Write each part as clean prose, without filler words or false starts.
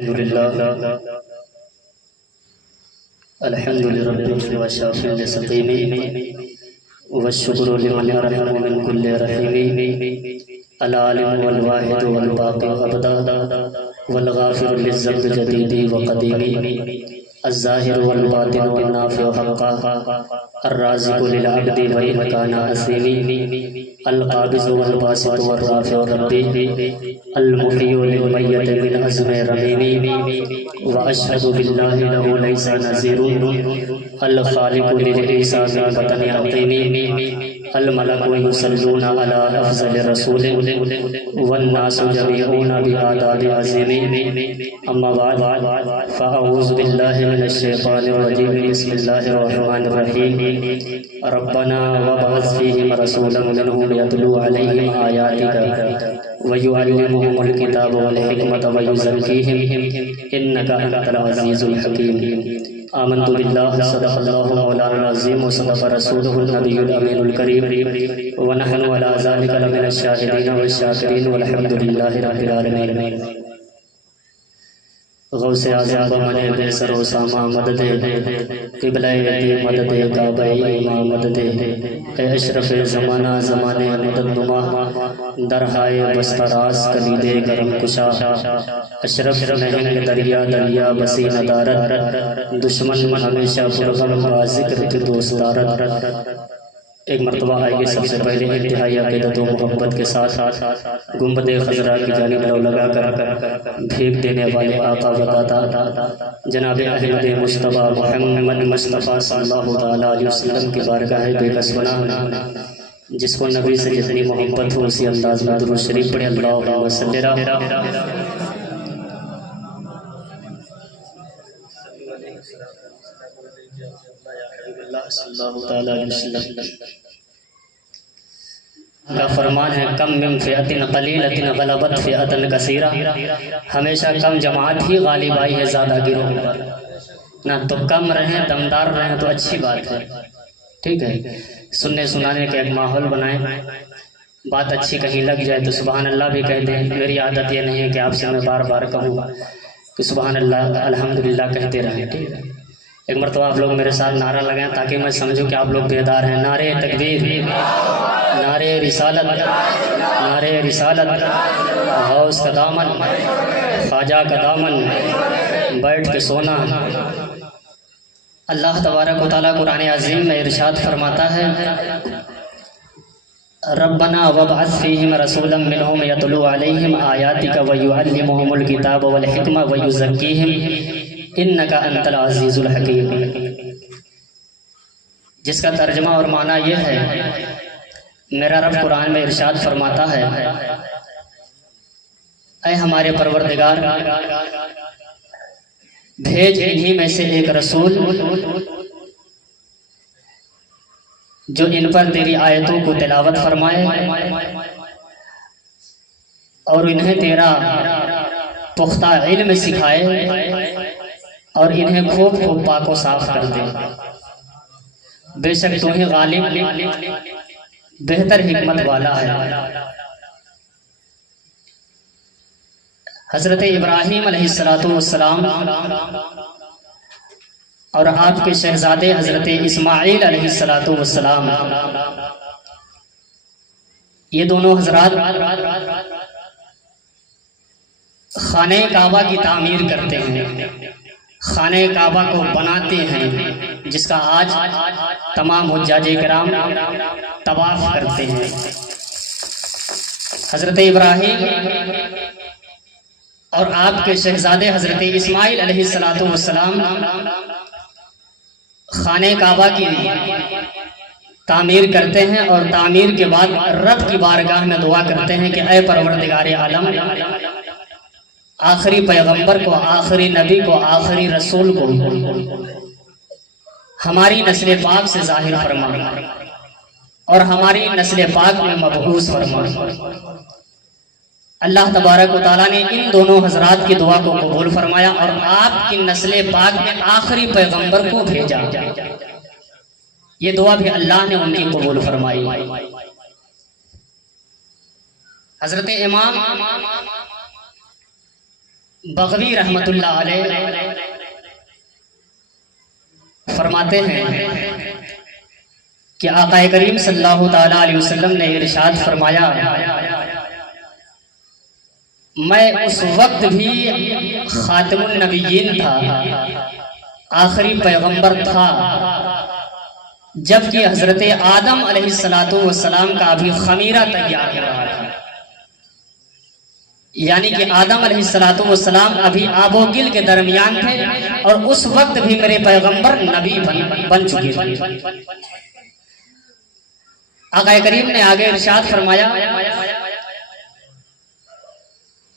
الحمدللہ الحمد لرب وشافی لسقیم والشکر لمن رحم من کل رحیم العالم والواحد والباقی ابدا والغافر للذنب جدیدی وقدیمی الظاہر والباطن والنافع حقا الرازق للعبد وإن كان عسيمي القابض والباسط والرافع ربي المحيي للميت من عزم رميمي وأشهد بالله له ليس نظير الخالق للعيسى من بطن عقيم الملك يصلون على أفضل رسول والناس جميعون بآداب عظيم أما بعد فأعوذ بالله من الشيطان الرجيم بسم الله الرحمن الرحيم ربنا وابعث فيهم رسولا منهم يتلو عليهم آياتك ويعلمهم الكتاب والحكمة ويزكيهم إنك أنت العزيز الحكيم آمنت بالله صدق الله مولانا العظيم وصدق رسوله النبي الأمين الكريم ونحن على ذلك لمن الشاهدين والشاكرين والحمد لله رب العالمين غوث اعظم بمن بے سر و ساما مدد قبلہ دی مدد کعبہ امام مدد اے اشرف زمانہ زمانے مدد نما درہائے بستراس کلید کرم کشا اشرف مہنگ دریا دریا بسی ندارت دشمن ہمیشہ پرغم کا ذکر کے دوست دارت ایک مرتبہ آئیے سب سے پہلے انتہائی عقیدت و محبت کے ساتھ گنبد خضرا کی جانب لو لگا کر بھیک دینے والے آقا بتاتا جناب احمد مصطفیٰ محمد مصطفیٰ صلی اللہ علیہ وسلم کی بارگاہ بے کس بنا جس کو نبی سے جتنی محبت ہو اسی انداز میں درود شریف پڑھے اللہم صلی اللہ علیہ وسلم کا فرمان ہے کم من فئۃ قلیلۃ غلبت فئۃ کثیرہ ہمیشہ کم جماعت ہی غالب آئی ہے زیادہ گروہ پر نہ تو کم رہیں دمدار رہیں تو اچھی بات ہے ٹھیک ہے سننے سنانے کا ایک ماحول بنائیں بات اچھی کہیں لگ جائے تو سبحان اللہ بھی کہہ دیں میری عادت یہ نہیں ہے کہ آپ سے میں بار بار کہوں کہ سبحان اللہ الحمدللہ کہتے رہیں ٹھیک ہے ایک مرتبہ آپ لوگ میرے ساتھ نعرہ لگائیں تاکہ میں سمجھوں کہ آپ لوگ بیدار ہیں نعرے تکبیر نعرے رسالت غوث کا دامن خواجہ کا دامن بیٹھ کے سونا اللہ تبارک و تعالیٰ قرآن عظیم میں ارشاد فرماتا ہے ربنا وابعث فیہم رسولا منہم یتلو علیہم آیاتک ویعلمہم الکتاب والحکمہ ویزکیہم انکا انت العزیز الحکیم جس کا ترجمہ اور معنی یہ ہے میرا رب قرآن میں ارشاد فرماتا ہے اے ہمارے پروردگار بھیج انہی میں سے ایک رسول جو ان پر تیری آیتوں کو تلاوت فرمائے اور انہیں تیرا پختہ علم سکھائے اور انہیں خوب خوب پاک و صاف کر دے بے شک تمہیں غالب بہتر حکمت والا ہے حضرت ابراہیم علیہ السلام اور آپ کے شہزادے حضرت اسماعیل علیہ السلام یہ دونوں حضرات خانہ کعبہ کی تعمیر کرتے ہیں خانہ کعبہ کو بناتے ہیں جس کا آج تمام حجاج کرام طواف کرتے ہیں حضرت ابراہیم اور آپ کے شہزادے حضرت اسماعیل علیہ السلام خانہ کعبہ کی تعمیر کرتے ہیں اور تعمیر کے بعد رب کی بارگاہ میں دعا کرتے ہیں کہ اے پروردگار عالم آخری پیغمبر کو آخری نبی کو آخری رسول کو ہماری نسل پاک سے ظاہر فرما اور ہماری نسل پاک میں مبعوث فرما اللہ تبارک و تعالیٰ نے ان دونوں حضرات کی دعا کو قبول فرمایا اور آپ کی نسل پاک میں آخری پیغمبر کو بھیجا یہ دعا بھی اللہ نے ان کی قبول فرمائی حضرت امام بغوی رحمت اللہ علیہ فرماتے ہیں کہ آقا کریم صلی اللہ تعالی علیہ وسلم نے ارشاد فرمایا، میں اس وقت بھی خاتم النبیین تھا، آخری پیغمبر تھا، جبکہ حضرت آدم علیہ السلام کا ابھی خمیرہ تیار ہو رہا تھا، یعنی کہ آدم علیہ السلام ابھی آب و گل کے درمیان تھے، اور اس وقت بھی میرے پیغمبر نبی بن چکے تھے۔ آقا کریم نے آگے ارشاد فرمایا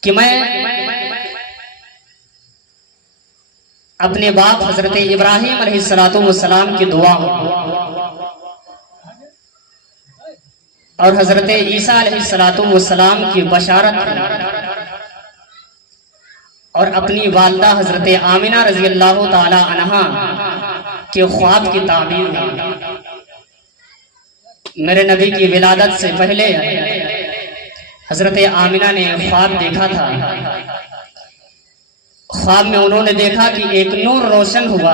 کہ میں اپنے باپ حضرت ابراہیم علیہ السلام کی دعا اور حضرت عیسیٰ علیہ السلام کی بشارت اور اپنی والدہ حضرت آمنہ رضی اللہ تعالی عنہا کے خواب کی تعبیر میں میرے نبی کی ولادت سے پہلے حضرت آمنہ نے خواب دیکھا تھا۔ خواب میں انہوں نے دیکھا کہ ایک نور روشن ہوا،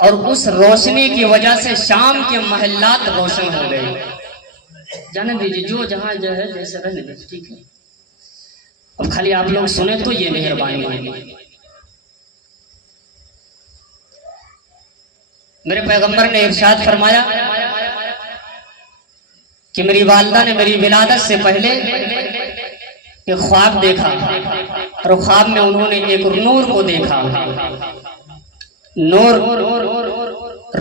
اور اس روشنی کی وجہ سے شام کے محلات روشن ہو گئے۔ جانے دیجیے، جو جہاں جو ہے جیسے رہنے دیجیے، ٹھیک ہے؟ اب خالی آپ لوگ سنیں تو یہ مہربانی ہوگی۔ میرے پیغمبر نے ارشاد فرمایا کہ میری والدہ نے میری ولادت سے پہلے ایک خواب دیکھا، اور خواب میں انہوں نے ایک نور کو دیکھا۔ نور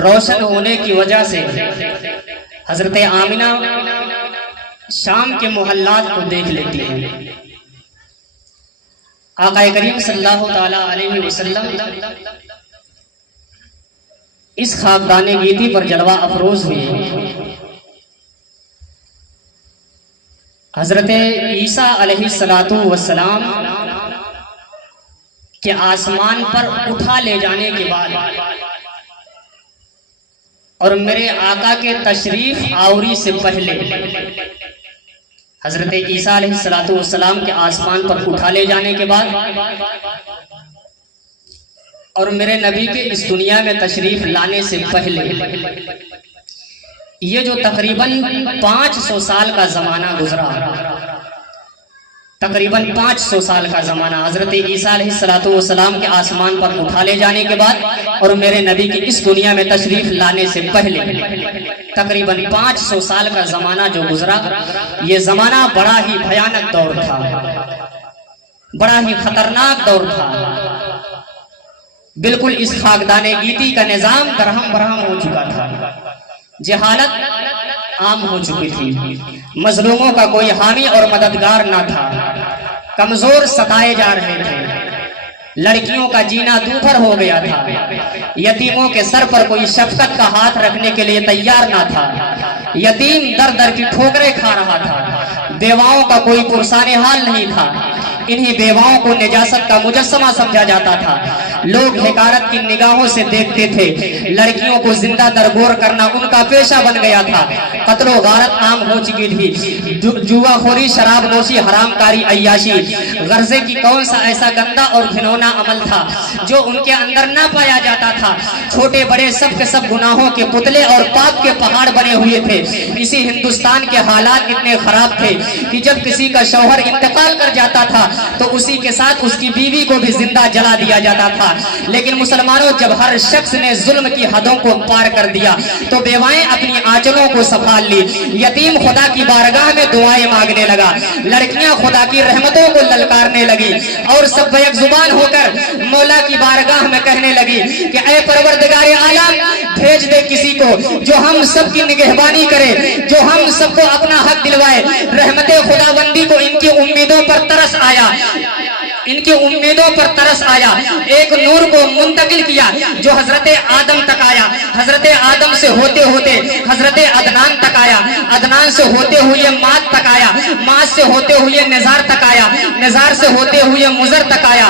روشن ہونے کی وجہ سے حضرت آمنہ شام کے محلات کو دیکھ لیتی ہیں۔ آقا کریم صلی اللہ تعالی علیہ وسلم اس خاکدان گیتی پر جلوہ افروز ہوئے۔ حضرت عیسیٰ علیہ السلام کے آسمان پر اٹھا لے جانے کے بعد اور میرے آقا کے تشریف آوری سے پہلے حضرت عیسیٰ علیہ السلام کے آسمان پر اٹھا لے جانے کے بعد اور میرے نبی کے اس دنیا میں تشریف لانے سے پہلے یہ جو تقریباً 500 سال کا زمانہ گزرا، تقریباً 500 سال کا زمانہ حضرت عیسیٰ علیہ السلام کے آسمان پر اٹھا لے جانے کے بعد اور میرے نبی کی اس دنیا میں تشریف لانے سے پہلے تقریباً 500 سال کا زمانہ جو گزرا، یہ زمانہ بڑا ہی بھیانک دور تھا، بڑا ہی خطرناک دور تھا۔ بالکل اس خاکدان گیتی کا نظام درہم برہم ہو چکا تھا، جہالت عام ہو چکی تھی، مظلوموں کا کوئی حامی اور مددگار نہ تھا، کمزور ستائے جا رہے تھے، لڑکیوں کا جینا دوبھر ہو گیا تھا، یتیموں کے سر پر کوئی شفقت کا ہاتھ رکھنے کے لیے تیار نہ تھا، یتیم در در کی ٹھوکریں کھا رہا تھا، بیواؤں کا کوئی پرسان حال نہیں تھا، انہی بیواؤں کو نجاست کا مجسمہ سمجھا جاتا تھا، لوگ حقارت کی نگاہوں سے دیکھتے تھے، لڑکیوں کو زندہ درگور کرنا ان کا پیشہ بن گیا تھا، قتل و غارت عام ہو چکی تھی، جوا خوری، شراب نوشی، حرام کاری، عیاشی، غرضے کی کون سا ایسا گندا اور گھنونا عمل تھا جو ان کے اندر نہ پایا جاتا تھا، چھوٹے بڑے سب کے سب گناہوں کے پتلے اور پاپ کے پہاڑ بنے ہوئے تھے۔ اسی ہندوستان کے حالات اتنے خراب تھے کہ جب کسی کا شوہر انتقال کر جاتا تھا تو اسی کے ساتھ اس کی بیوی کو بھی زندہ جلا دیا جاتا تھا، لیکن مسلمانوں جب ہر شخص نے ظلم کی حدوں کو پار کر دیا تو بیوائیں اپنی آنچلوں کو سنبھال لی، یتیم خدا کی بارگاہ میں دعائیں مانگنے لگا، لڑکیاں خدا کی رحمتوں کو للکارنے لگی، اور سب بیک زبان ہو کر مولا کی بارگاہ میں کہنے لگی کہ اے پروردگار عالم، بھیج دے کسی کو جو ہم سب کی نگہبانی کرے، جو ہم سب کو اپنا حق دلوائے۔ رحمت خداوندی کو ان کی امیدوں پر ترس آیا، ان کی امیدوں پر ترس آیا، ایک نور کو منتقل کیا جو حضرت آدم تک آیا، حضرت آدم سے ہوتے ہوتے حضرت عدنان تک آیا، عدنان سے ہوتے ہوئے ماد تک آیا، ماد سے ہوتے ہوئے نزار تک آیا، نزار سے ہوتے ہوئے مزر تک آیا،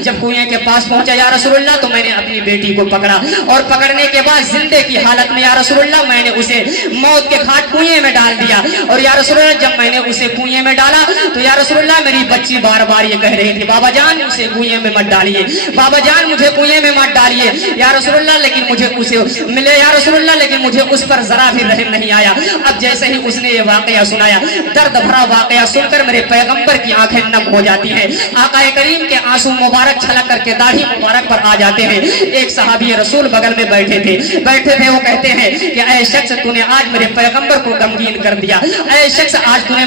جب کنویں کے پاس پہنچا یا رسول اللہ تو میں نے اپنی بیٹی کو پکڑا اور پکڑنے کے بعد زندے کی حالت میں یا رسول اللہ میں نے اسے موت کے گھاٹ کنویں میں ڈال دیا. اور یا رسول اللہ جب میں نے اسے کنویں میں ڈالا تو یا رسول اللہ میری بچی بار بار یہ کہہ رہی تھی بابا جان اسے کنویں میں مت ڈالیے, بابا جان مجھے کنویں میں مت ڈالیے یا رسول اللہ. لیکن مجھے اسے ملے یا رسول اللہ لیکن مجھے اس پر ذرا بھی رحم نہیں آیا. اب جیسے ہی اس نے یہ واقعہ سنایا, درد بھرا واقعہ سن کر میرے پیغمبر کی آنکھیں نم ہو جاتی ہیں. آقا کریم کے آنسو مبارک چھلک کر کے داڑھی مبارک پر آ جاتے ہیں. ایک صحابی رسول بغل میں بیٹھے تھے, وہ کہتے ہیں کہ اے شخص تو نے آج میرے پیغمبر کو غمگین کر دیا, اے شخص آج تو نے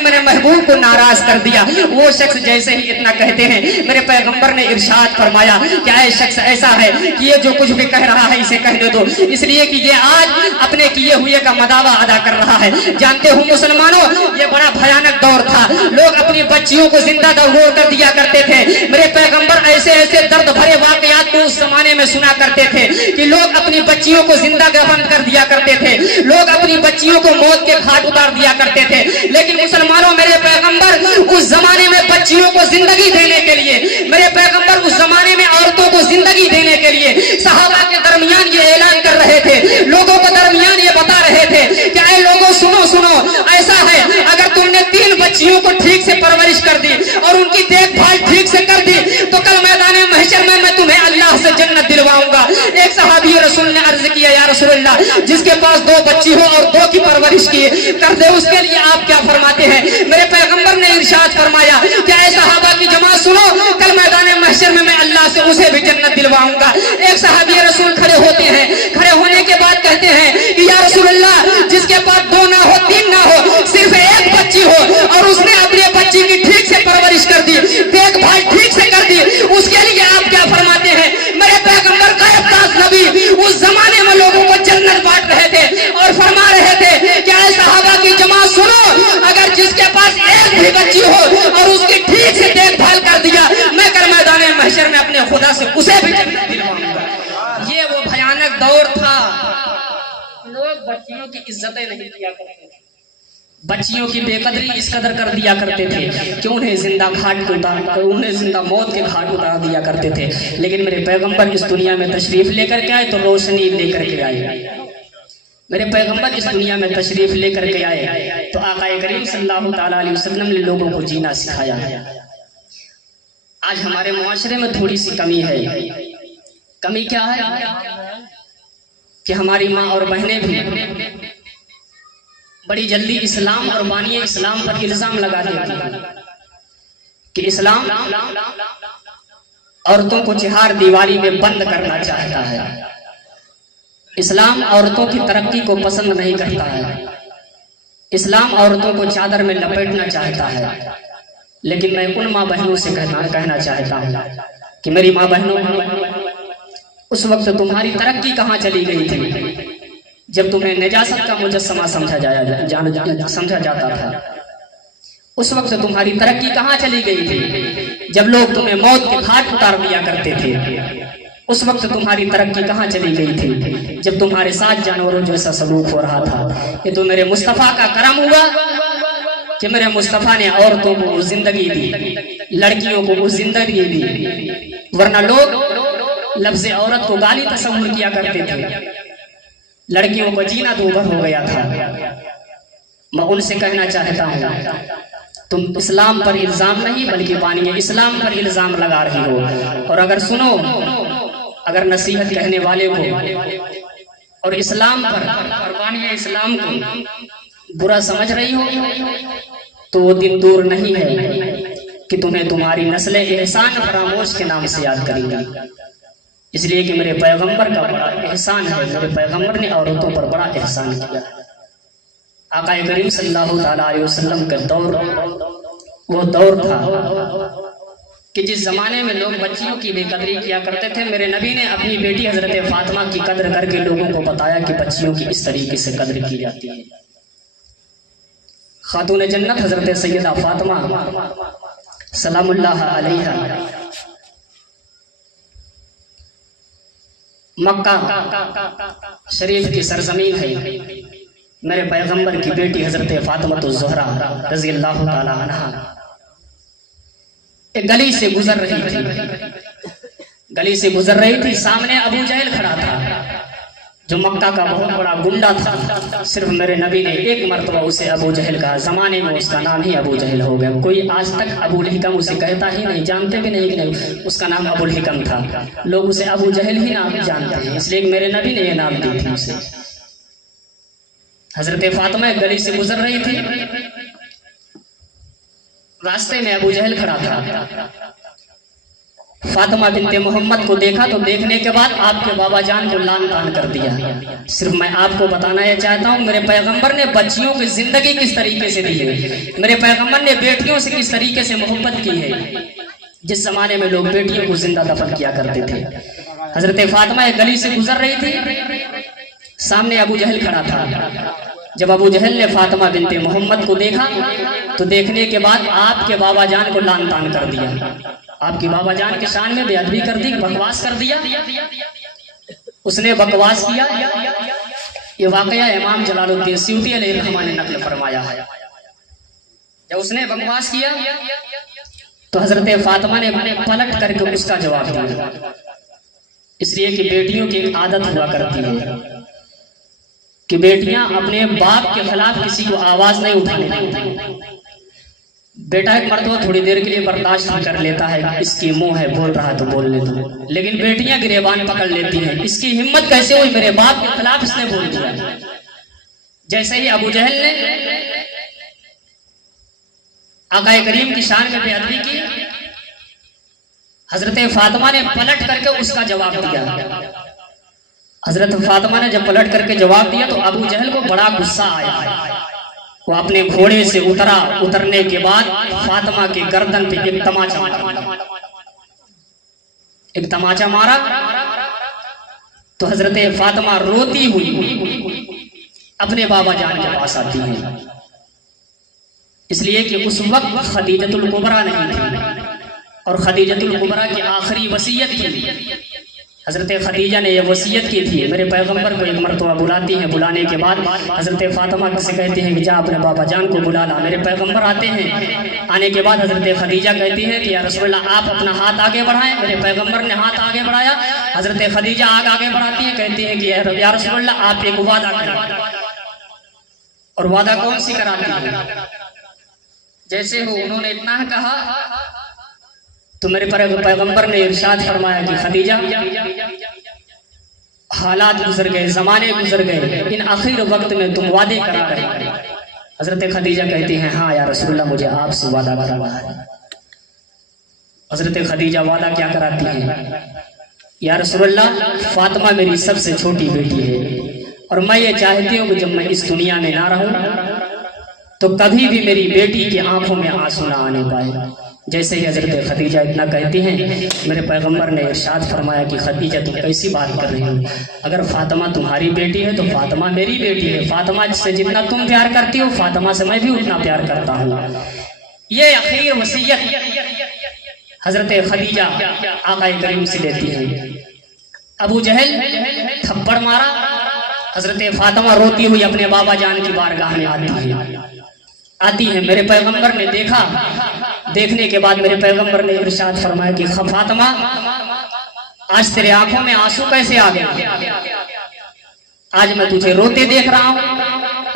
میرے محبوب کو ناراض کر دیا. وہ شخص جیسے ہی اتنا کہتے ہیں میرے پیغمبر نے ارشاد فرمایا کہ اے شخص ایسا ہے کہ یہ جو کچھ بھی کہہ رہا ہے اسے کہنے دو, اس لیے کہ یہ آج اپنے کیے ہوئے کا مداوع ادا کر رہا ہے. جانتے ہو مسلمانوں یہ بڑا بھیانک دور تھا, لوگ اپنی بچیوں کو زندہ دفن کر دیا کرتے تھے. میرے پیغمبر ایسے ایسے درد بھرے واقعات کو اس زمانے میں سنا کرتے تھے کہ لوگ اپنی بچیوں کو زندہ دفن کر دیا کرتے تھے, لوگ اپنی بچیوں کو موت کے گھاٹ اتار دیا کرتے تھے. لیکن مسلمانوں میرے پیغمبر اس زمانے میں بچیوں کو زندگی دینے کے لیے, میرے پیغمبر اس زمانے میں عورتوں کو زندگی دینے کے لیے صحابہ کے درمیان یہ اعلان کر رہے تھے, لوگوں کے درمیان یہ بتا رہے تھے کہ اے لوگوں سنو ایسا ہے اگر تم نے 3 بچیوں کو ٹھیک سے پرورش کر دی اور ان کی دیکھ بھال ٹھیک سے کر دی تو کل میدان محشر میں تمہیں اللہ سے جنت دلواؤں گا. ایک صحابی رسول نے عرض کیا یا رسول اللہ جس کے پاس 2 بچی ہو اور 2 کی پرورش کی کر دے اس کے لیے آپ کیا فرماتے ہیں؟ میرے پیغمبر نے ارشاد فرمایا کہ اے صحابہ کی جماعت سنو, کل میدان محشر میں اللہ سے اسے بھی جنت دلواؤں گا. ایک صحابی رسول کھڑے ہوتے ہیں, کھڑے ہونے کے بعد کہتے ہیں کہ یا رسول اللہ جس کے پاس 2 نہ ہو 3 نہ ہو صرف 1 بچی ہو اور اس نے اپنی بچی کی ٹھیک سے پرورش کر دی, دیکھ بھال ٹھیک سے کر دی, اس کے لیے آپ کیا فرماتے ہیں؟ میرے پیغمبر غیب داس نبی اس زمانے میں لوگوں کو جنت بانٹ رہے تھے اور فرما رہے تھے کہ اے صحابہ کی جماعت سنو, اگر جس کے پاس 1 بھی بچی ہو اور اس کی ٹھیک سے دیکھ بھال کر دیا میں کل میدان محشر میں اپنے خدا سے اسے بھی جنت دلواؤں گا. یہ وہ بھیانک دور تھا, لوگ بچیوں کی عزتیں نہیں کیا کرتے تھے, بچیوں کی بے قدری اس قدر کر دیا کرتے تھے کہ انہیں زندہ موت کے گھاٹ اتار دیا کرتے تھے. لیکن میرے پیغمبر اس دنیا میں تشریف لے کر کے آئے تو روشنی لے کر کے آئے. میرے پیغمبر اس دنیا میں تشریف لے کر کے آئے تو آقا کریم صلی اللہ تعالیٰ علیہ وسلم نے لوگوں کو جینا سکھایا. آج ہمارے معاشرے میں تھوڑی سی کمی ہے. کمی کیا ہے کہ ہماری ماں اور بہنیں بھی بڑی جلدی اسلام اور بانی اسلام پر الزام لگا دیتی ہیں کہ اسلام عورتوں کو چہار دیواری میں بند کرنا چاہتا ہے, اسلام عورتوں کی ترقی کو پسند نہیں کرتا ہے, اسلام عورتوں کو چادر میں لپیٹنا چاہتا ہے. لیکن میں ان ماں بہنوں سے کہنا چاہتا ہوں کہ میری ماں بہنوں, اس وقت تمہاری ترقی کہاں چلی گئی تھی جب تمہیں نجاست کا مجسمہ سمجھا جاتا تھا؟ اس وقت تمہاری ترقی کہاں چلی گئی تھی جب لوگ تمہیں موت کے گھاٹ اتار دیا کرتے تھے؟ اس وقت تمہاری ترقی کہاں چلی گئی تھی جب تمہارے ساتھ جانوروں جیسا سلوک ہو رہا تھا؟ یہ تو میرے مصطفیٰ کا کرم ہوا کہ میرے مصطفیٰ نے عورتوں کو وہ زندگی دی, لڑکیوں کو وہ زندگی دی, ورنہ لوگ لفظ عورت کو گالی تصور کیا کرتے تھے, لڑکیوں کو جینا دوبھر ہو گیا تھا. میں ان سے کہنا چاہتا ہوں تم اسلام پر الزام نہیں بلکہ بانی اسلام پر الزام لگا رہی ہو. اور اگر سنو, اگر نصیحت کہنے والے کو اور اسلام پر بانی اسلام کو برا سمجھ رہی ہو تو وہ دن دور نہیں ہے کہ تمہیں تمہاری نسل احسان فراموش کے نام سے یاد کریں گی. اس لیے کہ میرے پیغمبر کا بڑا احسان ہے, میرے پیغمبر نے عورتوں پر بڑا احسان کیا. آقا کریم صلی اللہ تعالیٰ علیہ وسلم کا دور وہ دور تھا کہ جس زمانے میں لوگ بچیوں کی بے قدری کیا کرتے تھے, میرے نبی نے اپنی بیٹی حضرت فاطمہ کی قدر کر کے لوگوں کو بتایا کہ بچیوں کی اس طریقے سے قدر کی جاتی ہے. خاتون جنت حضرت سیدہ فاطمہ سلام اللہ علیہا مکہ شریف کی سرزمین ہے. میرے پیغمبر کی بیٹی حضرت فاطمہ الزہرا رضی اللہ تعالی عنہا ایک گلی سے گزر رہی تھی، گلی سے گزر رہی تھی، سامنے ابو جہل کھڑا تھا جو مکہ کا بہت بڑا گنڈا تھا. صرف میرے نبی نے ایک مرتبہ اسے ابو جہل کہا، زمانے میں اس کا نام ہی ابو جہل ہو گیا. کوئی آج تک ابو الحکم اسے کہتا ہی نہیں، جانتے بھی نہیں کہ نہیں اس کا نام ابو الحکم تھا. لوگ اسے ابو جہل ہی نام جانتے ہیں، اس لیے کہ میرے نبی نے یہ نام دی تھی اسے. حضرت فاطمہ ایک گلی سے گزر رہی تھی، راستے میں ابو جہل کھڑا تھا. فاطمہ بنت محمد کو دیکھا تو دیکھنے کے بعد آپ کے بابا جان کو لان تان کر دیا. صرف میں آپ کو بتانا یہ چاہتا ہوں میرے پیغمبر نے بچیوں کی زندگی کس طریقے سے دی ہے، میرے پیغمبر نے بیٹیوں سے کس طریقے سے محبت کی ہے. جس زمانے میں لوگ بیٹیوں کو زندہ دفن کیا کرتے تھے. حضرت فاطمہ ایک گلی سے گزر رہی تھی، سامنے ابو جہل کھڑا تھا. جب ابو جہل نے فاطمہ بنت محمد کو دیکھا تو دیکھنے کے بعد آپ کے بابا جان کو لان تان کر دیا. آپ کی بابا جان کے شان میں بے ادبی کر دی، بکواس کر دیا. اس نے بکواس کیا. یہ واقعہ امام جلال الدین سیوطی علیہ الرحمہ نے نقل فرمایا ہے. جب اس نے بکواس کیا تو حضرت فاطمہ نے پلٹ کر کے اس کا جواب دیا. اس لیے کہ بیٹیوں کی ایک عادت ہوا کرتی ہے کہ بیٹیاں اپنے باپ کے خلاف کسی کو آواز نہیں اٹھانے دیتی. بیٹا ایک مرتبہ تھوڑی دیر کے لیے برداشت کر لیتا ہے، اس کی منہ ہے بول رہا تو بولنے دو، لیکن بیٹیاں گریبان پکڑ لیتی ہیں. اس کی ہمت کیسے ہوئی، میرے باپ کے خلاف اس نے بول دیا. جیسے ہی ابو جہل نے آقا کریم کی شان میں بے ادبی کی، حضرت فاطمہ نے پلٹ کر کے اس کا جواب دیا. حضرت فاطمہ نے جب پلٹ کر کے جواب دیا تو ابو جہل کو بڑا غصہ آیا. وہ اپنے گھوڑے سے اترا. اترنے کے بعد فاطمہ کی گردن پہ ایک تماچا مارا. ایک تماچا مارا تو حضرت فاطمہ روتی ہوئی اپنے بابا جان کے پاس آتی ہے. اس لیے کہ اس وقت خدیجۃ الکبریٰ نہیں تھی اور خدیجۃ الکبریٰ کی آخری وصیت کی. حضرت خدیجہ نے یہ وصیت کی تھی. میرے پیغمبر کو ایک مرتبہ بلاتی ہیں، بلانے کے بعد حضرت فاطمہ سے کہتی ہیں کہ جا اپنے بابا جان کو بلا لا. میرے پیغمبر آتے ہیں، آنے کے بعد حضرت خدیجہ کہتی ہے کہ یا رسول اللہ آپ اپنا ہاتھ آگے بڑھائیں. میرے پیغمبر نے ہاتھ آگے بڑھایا. حضرت خدیجہ آگے بڑھاتی ہیں، کہتی ہے کہ یا رسول اللہ آپ ایک وعدہ کریں. اور وعدہ کون سی کراتی ہے؟ جیسے ہو انہوں نے اتنا کہا تو میرے پیغمبر نے ارشاد فرمایا کہ خدیجہ حالات گزر گئے، زمانے گزر گئے، ان آخر وقت میں تم وعدے کرا رہے ہیں. حضرت خدیجہ کہتی ہیں ہاں یا رسول اللہ مجھے آپ سے وعدہ کرانا ہے. حضرت خدیجہ وعدہ کیا کراتی ہیں؟ یا رسول اللہ فاطمہ میری سب سے چھوٹی بیٹی ہے اور میں یہ چاہتی ہوں کہ جب میں اس دنیا میں نہ رہوں تو کبھی بھی میری بیٹی کی آنکھوں میں آنسو نہ آنے پائے. جیسے ہی حضرت خدیجہ اتنا کہتی ہیں میرے پیغمبر نے ارشاد فرمایا کہ خدیجہ تم کیسی بات کر رہی ہو؟ اگر فاطمہ تمہاری بیٹی ہے تو فاطمہ میری بیٹی ہے. فاطمہ سے جتنا تم پیار کرتی ہو فاطمہ سے میں بھی اتنا پیار کرتا ہوں. یہ اخیر وصیت حضرت خدیجہ آقا کریم سے لیتی ہیں. ابو جہل تھپڑ مارا. حضرت فاطمہ روتی ہوئی اپنے بابا جان کی بارگاہ میں آتی ہے. میرے پیغمبر نے دیکھا. دیکھنے کے بعد میرے پیغمبر نے ارشاد فرمایا کہ فاطمہ آج تیرے آنکھوں میں آنسو کیسے آ گئے؟ آج میں تجھے روتے دیکھ رہا ہوں.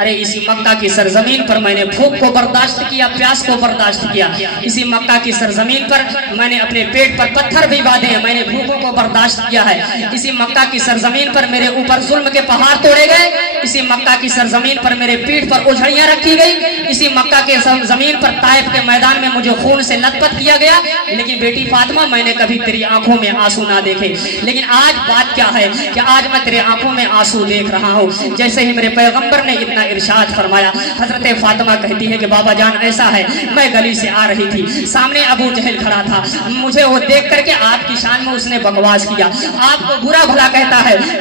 ارے اسی مکہ کی سرزمین پر میں نے بھوک کو برداشت کیا، پیاس کو برداشت کیا. اسی مکہ کی سرزمین پر میں نے اپنے پیٹ پر پتھر بھی باندھے ہیں، میں نے بھوکوں کو برداشت کیا ہے. اسی مکہ کی سرزمین پر میرے اوپر ظلم کے پہاڑ توڑے گئے. اسی مکہ کی سرزمین پر میرے پیٹ پر اجھڑیاں رکھی گئی. اسی مکہ کے زمین پر طائف کے میدان میں مجھے خون سے لت پت کیا گیا. لیکن بیٹی فاطمہ میں نے کبھی تیری آنکھوں میں آنسو نہ دیکھے. لیکن آج بات کیا ہے کہ آج میں تیرے آنکھوں میں آنسو دیکھ رہا ہوں. جیسے ہی میرے پیغمبر نے اتنا ارشاد فرمایا حضرت فاطمہ کہتی ہے کہ بابا جان ایسا ہے میں گلی سے آ رہی تھی، سامنے ابو جہل کھڑا تھا. مجھے وہ دیکھ کر کے آپ کی شان میں اس نے بکواس کیا. آپ کو برا بھلا کہتا ہے.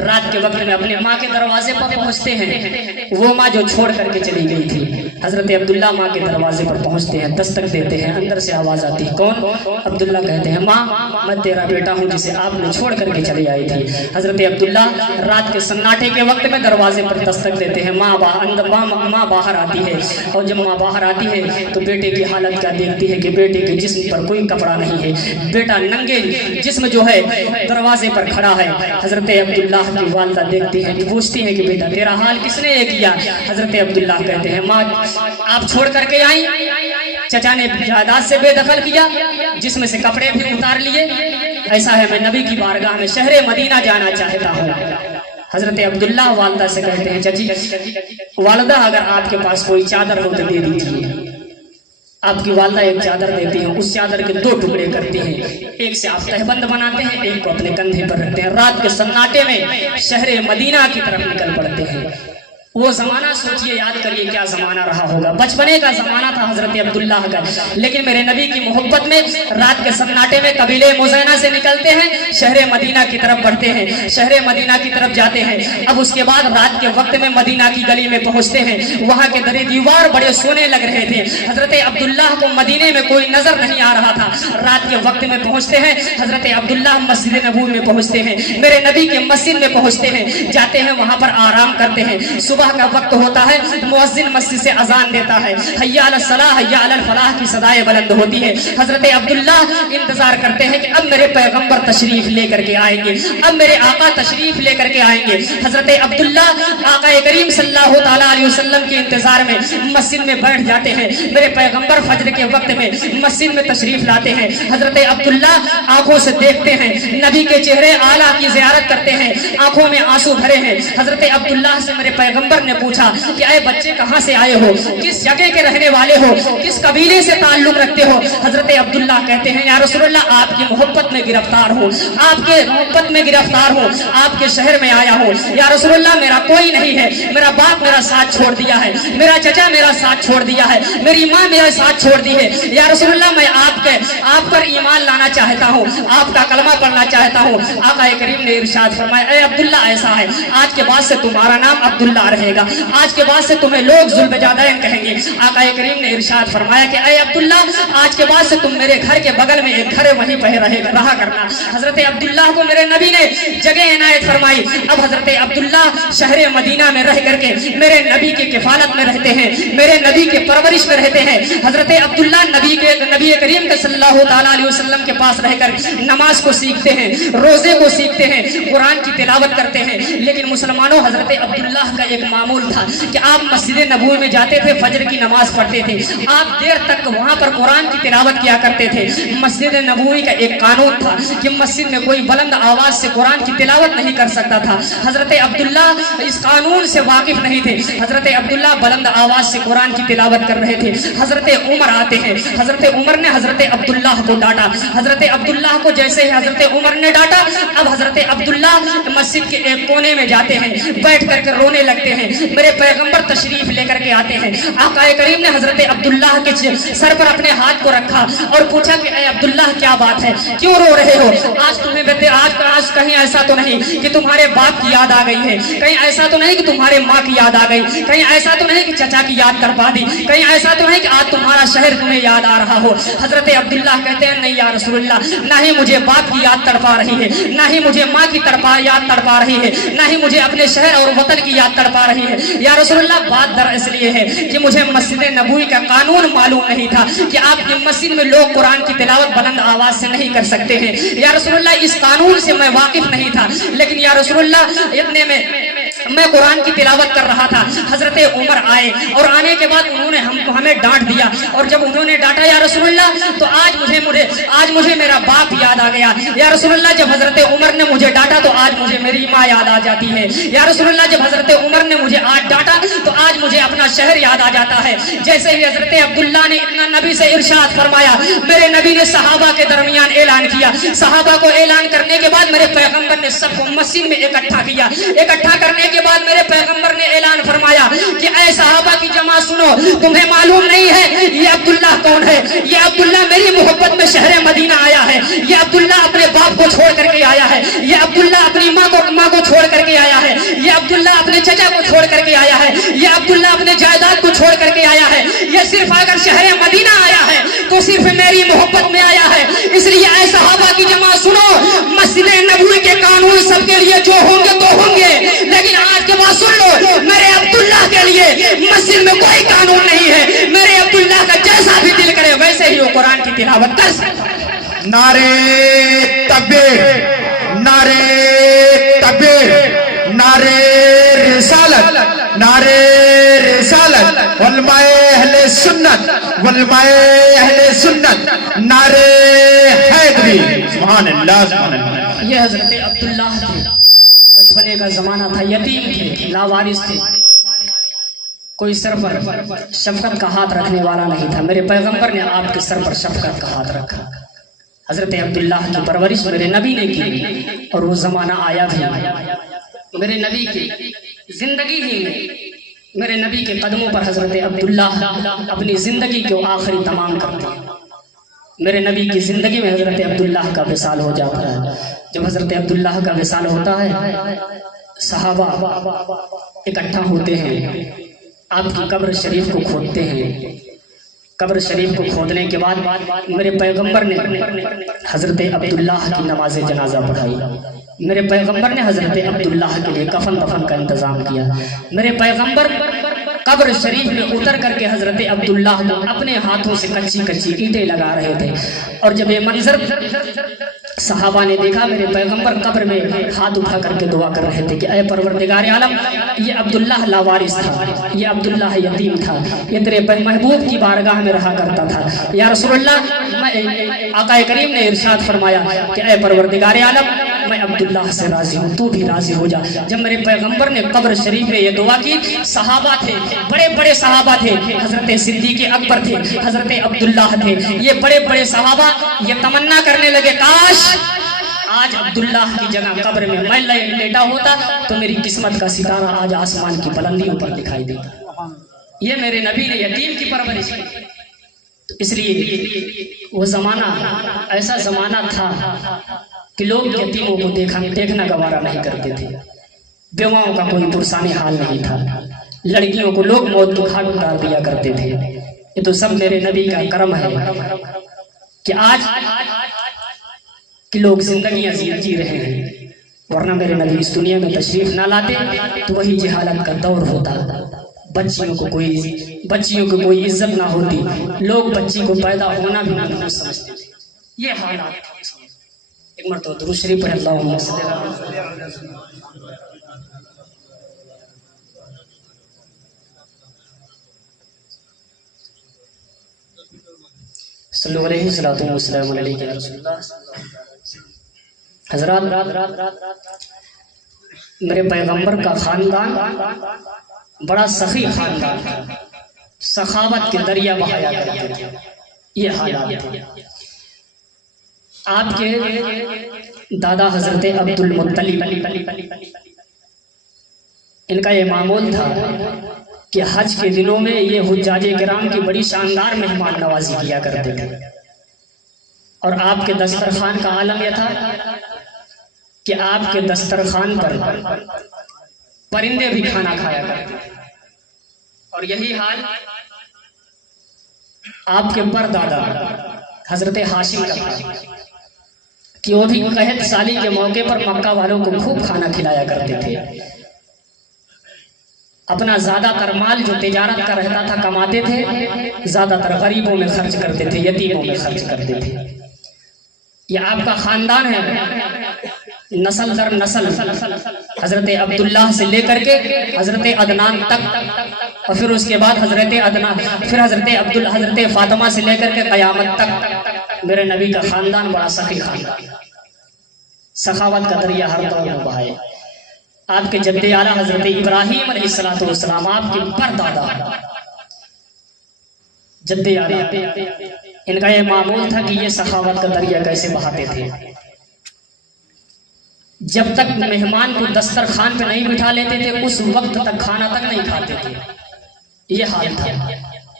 رات کے وقت میں اپنے ماں کے دروازے پر پہنچتے ہیں، وہ ماں جو چھوڑ کر کے چلی گئی تھی۔ حضرت عبداللہ ماں کے دروازے پر پہنچتے ہیں، دستک دیتے ہیں، اندر سے آواز آتی ہے، کون؟ عبداللہ کہتے ہیں ماں میں تیرا بیٹا ہوں جسے آپ نے چھوڑ کر کے چلی آئی تھی۔ حضرت عبداللہ رات کے سناٹے کے وقت میں دروازے پر دستک دیتے ہیں، ماں باہر آتی ہے، اور جب ماں باہر آتی ہے تو بیٹے کی حالت کیا دیکھتی ہے کہ بیٹے کے جسم پر کوئی کپڑا نہیں ہے، بیٹا ننگے جسم جو ہے دروازے پر کھڑا ہے۔ حضرت عبداللہ کی والدہ دیکھتی ہیں، پوچھتی ہیں کہ بیٹا تیرا حال کس نے یہ کیا؟ حضرت عبداللہ کہتے ہیں ماں آپ چھوڑ کر کے آئیں، چچا نے جائیداد سے بے دخل کیا، جسم سے کپڑے بھی اتار لیے، ایسا ہے میں نبی کی بارگاہ میں شہر مدینہ جانا چاہتا ہوں۔ حضرت عبداللہ والدہ سے کہتے ہیں چچی والدہ اگر آپ کے پاس کوئی چادر ہو تو دے دیجیے۔ آپ کی والدہ ایک چادر دیتی ہیں، اس چادر کے 2 ٹکڑے کرتی ہیں، ایک سے آپ تہبند بناتے ہیں، ایک کو اپنے کندھے پر رکھتے ہیں، رات کے سناٹے میں شہر مدینہ کی طرف نکل پڑتے ہیں۔ وہ زمانہ سوچئے، یاد کریے کیا زمانہ رہا ہوگا، بچپنے کا زمانہ تھا حضرت عبداللہ کا، لیکن میرے نبی کی محبت میں رات کے سناٹے میں قبیلے مزینہ سے نکلتے ہیں، شہر مدینہ کی طرف بڑھتے ہیں، شہر مدینہ کی طرف جاتے ہیں۔ اب اس کے بعد رات کے وقت میں مدینہ کی گلی میں پہنچتے ہیں، وہاں کے درے دیوار بڑے سونے لگ رہے تھے، حضرت عبداللہ کو مدینے میں کوئی نظر نہیں آ رہا تھا۔ رات کے وقت میں پہنچتے ہیں، حضرت عبداللہ مسجد نبوی میں پہنچتے ہیں، میرے نبی کے مسجد میں پہنچتے ہیں، جاتے ہیں وہاں پر آرام کرتے ہیں۔ صبح کا وقت ہوتا ہے، مؤذن مسجد سے اذان دیتا ہے، حی علی الصلاح حی علی الفلاح کی صدائیں بلند ہوتی ہے۔ حضرت عبداللہ انتظار کرتے ہیں کہ اب میرے پیغمبر تشریف لے کر کے آئیں گے، اب میرے آقا تشریف لے کر کے آئیں گے۔ حضرت عبداللہ آقا کریم صلی اللہ تعالیٰ علیہ وسلم کے انتظار میں مسجد میں بیٹھ جاتے ہیں، میرے پیغمبر فجر کے وقت میں مسجد میں تشریف لاتے ہیں۔ حضرت عبداللہ آنکھوں سے دیکھتے ہیں، نبی کے چہرے اعلیٰ کی زیارت کرتے ہیں، آنکھوں میں آنسو بھرے ہیں۔ حضرت عبداللہ سے میرے پیغمبر نے پوچھا کہ اے بچے کہاں سے آئے ہو، کس جگہ کے رہنے والے ہو، کس قبیلے سے تعلق رکھتے ہو؟ حضرت عبداللہ کہتے ہیں یا رسول اللہ آپ کی محبت میں گرفتار ہوں، آپ کے محبت میں گرفتار ہوں، آپ کے شہر میں آیا ہوں۔ یا رسول اللہ میرا کوئی نہیں ہے، میرا باپ میرا ساتھ چھوڑ دیا ہے، میرا چچا میرا ساتھ چھوڑ دیا ہے، میری ماں میرا ساتھ چھوڑ دی ہے۔ یا رسول اللہ میں آپ پر ایمان لانا چاہتا ہوں، آپ کا کلمہ پڑھنا چاہتا ہوں۔ آقا کریم نے ارشاد فرمایا اے عبداللہ ایسا ہے آج کے بعد سے تمہارا نام عبداللہ رہے گا، آج کے بعد سے تمہیں لوگ ذوالبجادین کہیں گے۔ آقا کریم نے ارشاد فرمایا کہ اے عبداللہ آج کے بعد سے تم میرے گھر کے بغل میں ایک گھر وہیں پہ رہا کرنا۔ حضرت عبداللہ کو میرے نبی نے جگہ عنایت فرمائی۔ اب حضرت عبداللہ شہر مدینہ میں رہ کر کے میرے نبی کی کفالت میں رہتے ہیں، میرے نبی کے پرورش میں رہتے ہیں۔ حضرت عبداللہ نبی کریم صلی اللہ تعالیٰ علیہ وسلم کے پاس رہ کر نماز کو سیکھتے ہیں، روزے کو سیکھتے ہیں، قرآن کی تلاوت کرتے ہیں۔ لیکن مسلمانوں حضرت عبداللہ کا ایک معمول تھا کہ آپ مسجد نبوی میں جاتے تھے، فجر کی نماز پڑھتے تھے، آپ دیر تک وہاں پر قرآن کی تلاوت کیا کرتے تھے۔ مسجد نبوی کا ایک قانون تھا کہ مسجد میں کوئی بلند آواز سے قرآن کی تلاوت نہیں کر سکتا تھا۔ حضرت عبداللہ اس قانون سے واقف نہیں تھے، حضرت عبداللہ بلند آواز سے قرآن کی تلاوت کر رہے تھے۔ حضرت عمر آتے ہیں، حضرت عمر نے حضرت عبداللہ کو ڈانٹا، حضرت عبداللہ کو جیسے ہی حضرت عمر نے ڈانٹا، اب حضرت عبداللہ مسجد کے ایک کونے میں جاتے ہیں، بیٹھ کر کے رونے لگتے ہیں۔ میرے پیغمبر تشریف لے کر کے آتے ہیں، آقا کریم نے حضرت عبداللہ کے سر پر اپنے ہاتھ کو رکھا اور پوچھا کہ اے عبداللہ کیا بات ہے، کیوں رو رہے ہو؟ آج تمہیں آج کہیں ایسا تو نہیں کہ تمہارے باپ کی یاد آ گئی ہے، کہیں ایسا تو نہیں کہ تمہارے ماں کی یاد آ گئی، کہیں ایسا تو نہیں کہ چچا کی یاد تڑپا دی، کہیں ایسا تو نہیں کہ آج تمہارا شہر تمہیں یاد آ رہا ہو؟ حضرت عبداللہ کہتے ہیں نہیں یا رسول اللہ، نہ ہی مجھے باپ کی یاد تڑپا رہی ہے، نہ ہی مجھے ماں کی یاد تڑپا رہی ہے، نہ ہی مجھے اپنے شہر اور وطن کی یاد تڑپا رہی ہے۔ یا رسول اللہ بات در اس لیے ہے کہ مجھے مسجد نبوی کا قانون معلوم نہیں تھا کہ آپ کی مسجد میں لوگ قرآن کی تلاوت بلند آواز سے نہیں کر سکتے ہیں۔ یا رسول اللہ اس قانون سے میں واقف نہیں تھا، لیکن یا رسول اللہ اتنے میں قرآن کی تلاوت کر رہا تھا، حضرت عمر آئے اور آنے کے بعد انہوں نے ہمیں ڈانٹ دیا، اور جب انہوں نے ڈانٹا یا رسول اللہ تو آج مجھے میرا باپ یاد آ گیا۔ یا رسول اللہ جب حضرت عمر نے مجھے ڈانٹا تو آج مجھے میری ماں یاد آ جاتی ہے۔ یا رسول اللہ جب حضرت عمر نے مجھے آج ڈانٹا تو آج مجھے اپنا شہر یاد آ جاتا ہے۔ جیسے ہی حضرت عبداللہ نے اتنا نبی سے ارشاد فرمایا، میرے نبی نے صحابہ کے درمیان اعلان کیا، صحابہ کو اعلان کرنے کے بعد میرے پیغمبر نے سب کو مسجد میں اکٹھا کیا، اکٹھا کرنے کے بعد میرے پیغمبر نے اعلان فرمایا کہ اے صحابہ کی جماعت سنو، تمہیں معلوم نہیں ہے یہ عبداللہ کون ہے؟ یہ عبداللہ میری محبت میں شہر مدینہ آیا ہے، یہ عبداللہ اپنے باپ کو چھوڑ کر کے آیا ہے، یہ عبداللہ اپنی ماں کو چھوڑ کر کے اپنے چچا کو چھوڑ کر کے آیا ہے، یہ عبداللہ اپنے جائیداد کو چھوڑ کر کے آیا ہے، یہ صرف اگر شہر مدینہ آیا ہے تو صرف میری محبت میں آیا ہے۔ اس لیے اے صحابہ کی جماعت سنو، مسجد نبوی کے قانون سب کے لیے جو ہوں گے تو ہوں گے، لیکن آج کے بعد سن لو، میرے عبداللہ کے لیے مسجد میں کوئی قانون نہیں ہے، میرے عبداللہ کا جیسا بھی دل کرے ویسے ہی وہ قرآن کی تلاوت کر سکتا ہے۔ نعرے تکبیر، نعرے تکبیر، نعرے رسالت، نعرے رسالت، علماء اہل سنت، علماء اہل سنت، نعرے حیدری، سبحان اللہ سبحان اللہ۔ یہ حضرت عبداللہ تھے، بچپنے کا زمانہ تھا، یتیم تھے، لاوارث تھے، کوئی سر پر شفقت کا ہاتھ رکھنے والا نہیں تھا۔ میرے پیغمبر نے آپ کے سر پر شفقت کا ہاتھ رکھا۔ حضرت عبداللہ کی پرورش میرے نبی نے کی، اور وہ زمانہ آیا بھی میرے نبی کی زندگی ہی میں، میرے نبی کے قدموں پر حضرت عبداللہ اپنی زندگی کو آخری تمام کرتے ہیں۔ میرے نبی کی زندگی میں حضرت عبداللہ کا وصال ہو جاتا ہے۔ جب حضرت عبداللہ کا وصال ہوتا ہے، صحابہ اکٹھا ہوتے ہیں، آپ کی قبر شریف کو کھودتے ہیں۔ قبر شریف کو کھودنے کے بعد میرے پیغمبر نے حضرت عبداللہ کی نماز جنازہ پڑھائی۔ میرے پیغمبر نے حضرت عبداللہ کے لیے کفن دفن کا انتظام کیا۔ میرے پیغمبر قبر شریف میں اتر کر کے حضرت عبداللہ کو اپنے ہاتھوں سے کچی کچی اینٹیں لگا رہے تھے، اور جب یہ منظر صحابہ نے دیکھا، میرے پیغمبر قبر میں ہاتھ اٹھا کر کے دعا کر رہے تھے کہ اے پروردگار عالم، یہ عبداللہ لاوارث تھا، یہ عبداللہ یتیم تھا، یہ تیرے محبوب کی بارگاہ میں رہا کرتا تھا۔ یا رسول اللہ، آقا کریم نے ارشاد فرمایا کہ اے پروردگار عالم، میں عبداللہ سے راضی ہوں، تو بھی راضی ہو جا۔ جب میرے پیغمبر نے قبر شریف میں یہ دعا کی، صحابہ تھے، بڑے بڑے صحابہ تھے، حضرت صدیق اکبر تھے، حضرت عبداللہ تھے، یہ بڑے بڑے صحابہ یہ تمنا کرنے لگے، کاش آج عبداللہ کی جگہ قبر میں میں لیٹا ہوتا تو میری قسمت کا ستارہ آج آسمان کی بلندیوں پر دکھائی دیتا۔ یہ میرے نبی نے یتیم کی پرورش کی۔ اس لیے وہ زمانہ ایسا زمانہ تھا کہ لوگ یتیموں کو دیکھنا گوارا نہیں کرتے تھے، بیواؤں کا کوئی پرسانی حال نہیں تھا، لڑکیوں کو لوگ موت کے گھاٹ اتار دیا کرتے تھے۔ یہ تو سب میرے نبی کا کرم ہے کہ آج کہ لوگ زندگیاں جی رہے ہیں، ورنہ میرے نبی اس دنیا میں تشریف نہ لاتے تو وہی جہالت کا دور ہوتا، بچیوں کو کوئی عزت نہ ہوتی، لوگ بچی کو پیدا ہونا بھی نہ سمجھتے تھے۔ یہ حالات ایک مرتبہ درود شریف پڑھ اللہم صلی صلی اللہ علیہ الصلوۃ والسلام علیہ یا رسول اللہ۔ حضرات، میرے پیغمبر کا خاندان بڑا سخی خاندان تھا، سخاوت کے دریا بہایا کرتے تھے۔ یہ حالات تھے۔ آپ کے دادا حضرت عبد المطلب، ان کا یہ معمول تھا کہ حج کے دنوں میں یہ حجاج کرام کی بڑی شاندار مہمان نوازی کیا کرتے تھے، اور آپ کے دسترخوان کا عالم یہ تھا کہ آپ کے دسترخوان پر پرندے بھی کھانا کھایا کرتے تھے۔ اور یہی حال آپ کے پردادا حضرت ہاشم کا تھا کہ وہ بھی قحط سالی کے موقع پر مکہ والوں کو خوب کھانا کھلایا کرتے تھے، اپنا زیادہ تر مال جو تجارت کا رہتا تھا کماتے تھے، زیادہ تر غریبوں میں خرچ کرتے تھے، یتیموں میں خرچ کرتے تھے۔ یہ آپ کا خاندان ہے، نسل در نسل، حضرت عبداللہ سے لے کر کے حضرت عدنان تک، اور پھر اس کے بعد حضرت عدنان، پھر حضرت فاطمہ سے لے کر کے قیامت تک میرے نبی کا خاندان بڑا سخی خاندان، سخاوت کا دریا ہر طور میں بہائے۔ آپ کے جد اعلیٰ حضرت ابراہیم علیہ السلام، آپ کے پردادا جد اعلیٰ، ان کا یہ معمول تھا کہ یہ سخاوت کا دریا کیسے بہاتے تھے۔ جب تک مہمان کو دسترخوان پہ نہیں بٹھا لیتے تھے اس وقت تک کھانا تک نہیں کھاتے تھے۔ یہ حال تھا۔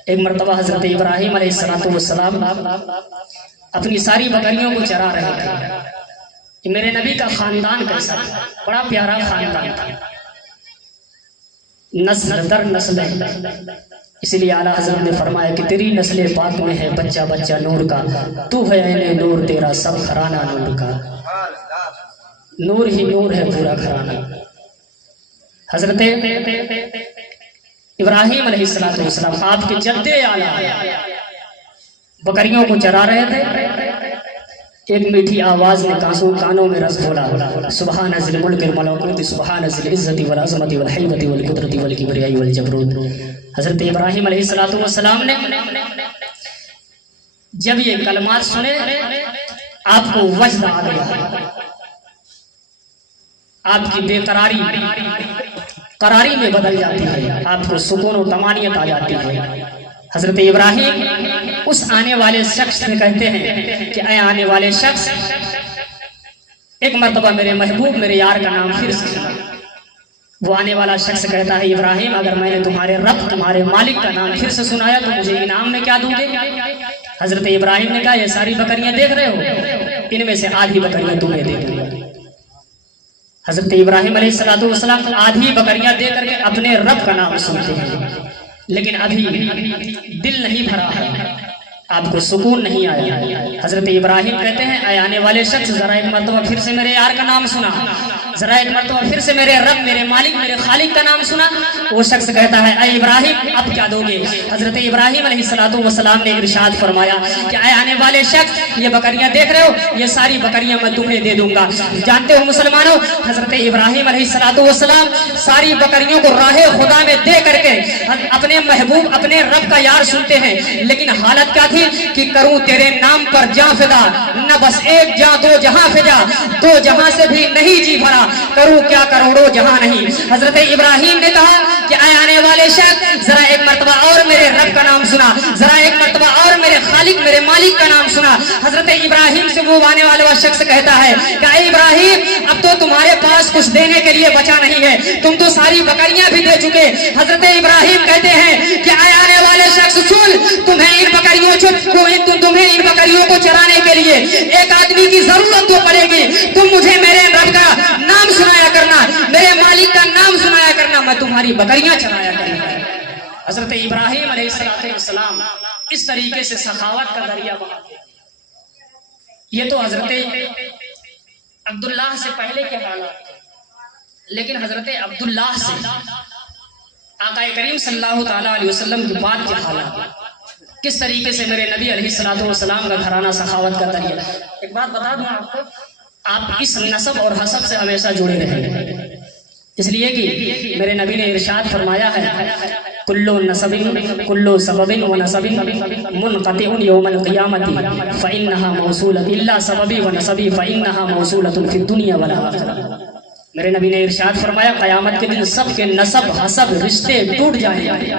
ایک مرتبہ حضرت ابراہیم علیہ السلام اپنی ساری بکریوں کو چرا رہے تھے۔ میرے نبی کا خاندان کیسا تھا؟ بڑا پیارا خاندان تھا۔ نسل در نسل، اس لیے اعلیٰ حضرت نے فرمایا کہ تیری نسل پاک میں ہے بچہ بچہ نور کا، تو ہے عین نور تیرا سب گھرانہ نور کا، نور ہی نور ہے پورا گھرانہ۔ حضرت ابراہیم علیہ السلام آپ کے جد اعلیٰ بکریوں کو چرا رہے تھے، ایک میٹھی آواز نے کانوں میں رس بولا، سبحان ذی الملک والملکوت، سبحان ذی العزت والعظمت والحیبت والقدرت والکبریاء والجبروت۔ حضرت ابراہیم علیہ السلام نے جب یہ کلمات سنے آپ کو وجد آ گیا، آپ کی بے قراری میں بدل جاتی ہے، آپ کو سکون و طمانینت آ جاتی ہے۔ حضرت ابراہیم اس آنے والے شخص سے کہتے ہیں کہ اے آنے والے شخص، ایک مرتبہ میرے محبوب میرے یار کا نام پھر سے سنا۔ وہ آنے والا شخص کہتا ہے ابراہیم، اگر میں نے تمہارے رب تمہارے مالک کا نام پھر سے سنایا تو مجھے انعام میں کیا دوں گے؟ حضرت ابراہیم نے کہا یہ ساری بکریاں دیکھ رہے ہو، ان میں سے آدھی بکریاں تمہیں دے دوں گا۔ حضرت ابراہیم علیہ السلام آدھی بکریاں دے کر کے اپنے رب کا نام سنتے ہیں، لیکن ابھی دل نہیں بھرا ہے، آپ کو سکون نہیں آیا۔ حضرت ابراہیم کہتے ہیں اے آنے والے شخص، ذرا ایک مرتبہ پھر سے میرے یار کا نام سنا، ذرا ایک مرتبہ پھر سے میرے رب میرے مالک میرے خالق کا نام سنا۔ وہ شخص کہتا ہے اے ابراہیم اب کیا دو گے؟ حضرت ابراہیم علیہ السلام نے ارشاد فرمایا کہ اے آنے والے شخص، یہ بکریاں دیکھ رہے ہو، یہ ساری بکریاں میں تمہیں دے دوں گا۔ جانتے ہو مسلمانوں، حضرت ابراہیم علیہ السلام ساری بکریوں کو راہ خدا میں دے کر کے اپنے محبوب اپنے رب کا یار سنتے ہیں، لیکن حالت کیا تھی کہ کروں تیرے نام پر جاں فدا، نہ بس ایک جاں دو جہاں فدا، دو جہاں سے بھی نہیں جی بھرا، کروں کیا کروڑوں جہاں نہیں۔ حضرت ابراہیم نے کہا کہ اے آنے والے شخص، ذرا ایک مرتبہ اور میرے رب کا نام سنا، ذرا ایک مرتبہ اور میرے خالق میرے مالک کا نام سنا۔ حضرت ابراہیم سے وہ آنے والا شخص کہتا ہے کہ اے ابراہیم اب تو تمہارے پاس کچھ دینے کے لیے بچا نہیں ہے، تم تو ساری بکریاں بھی دے چکے۔ حضرت ابراہیم کہتے ہیں کہ اے آنے والے شخص سن، تمہیں ان بکریوں کو چرانے کے لیے ایک آدمی کی ضرورت تو پڑے گی، تم مجھے میرے رب کا نام سنایا کرنا، میرے مالک کا نام سنایا کرنا، میں تمہاری بکریاں چرایا کرنا۔ حضرت ابراہیم علیہ السلام اس طریقے سے سخاوت کا ذریعہ بنا۔ یہ تو حضرت عبداللہ سے پہلے کے حالات، لیکن حضرت عبداللہ سے آقا کریم صلی اللہ تعالیٰ علیہ وسلم کے بعد کے حالات، کس طریقے سے میرے نبی علیہ السلام کا گھرانہ سخاوت کا ذریعہ۔ ایک بات بتا دوں آپ کو، آپ اس نسب اور حسب سے ہمیشہ جڑے رہیں، اس لیے کہ میرے نبی نے ارشاد فرمایا ہے کلو سبب و نسب منقطع یوم القیامت فإنها موصولۃ الا سببی و نسبی فإنها موصولۃ فی الدنیا والآخرہ۔ میرے نبی نے ارشاد فرمایا قیامت کے دن سب کے نسب حسب رشتے ٹوٹ جائیں گے،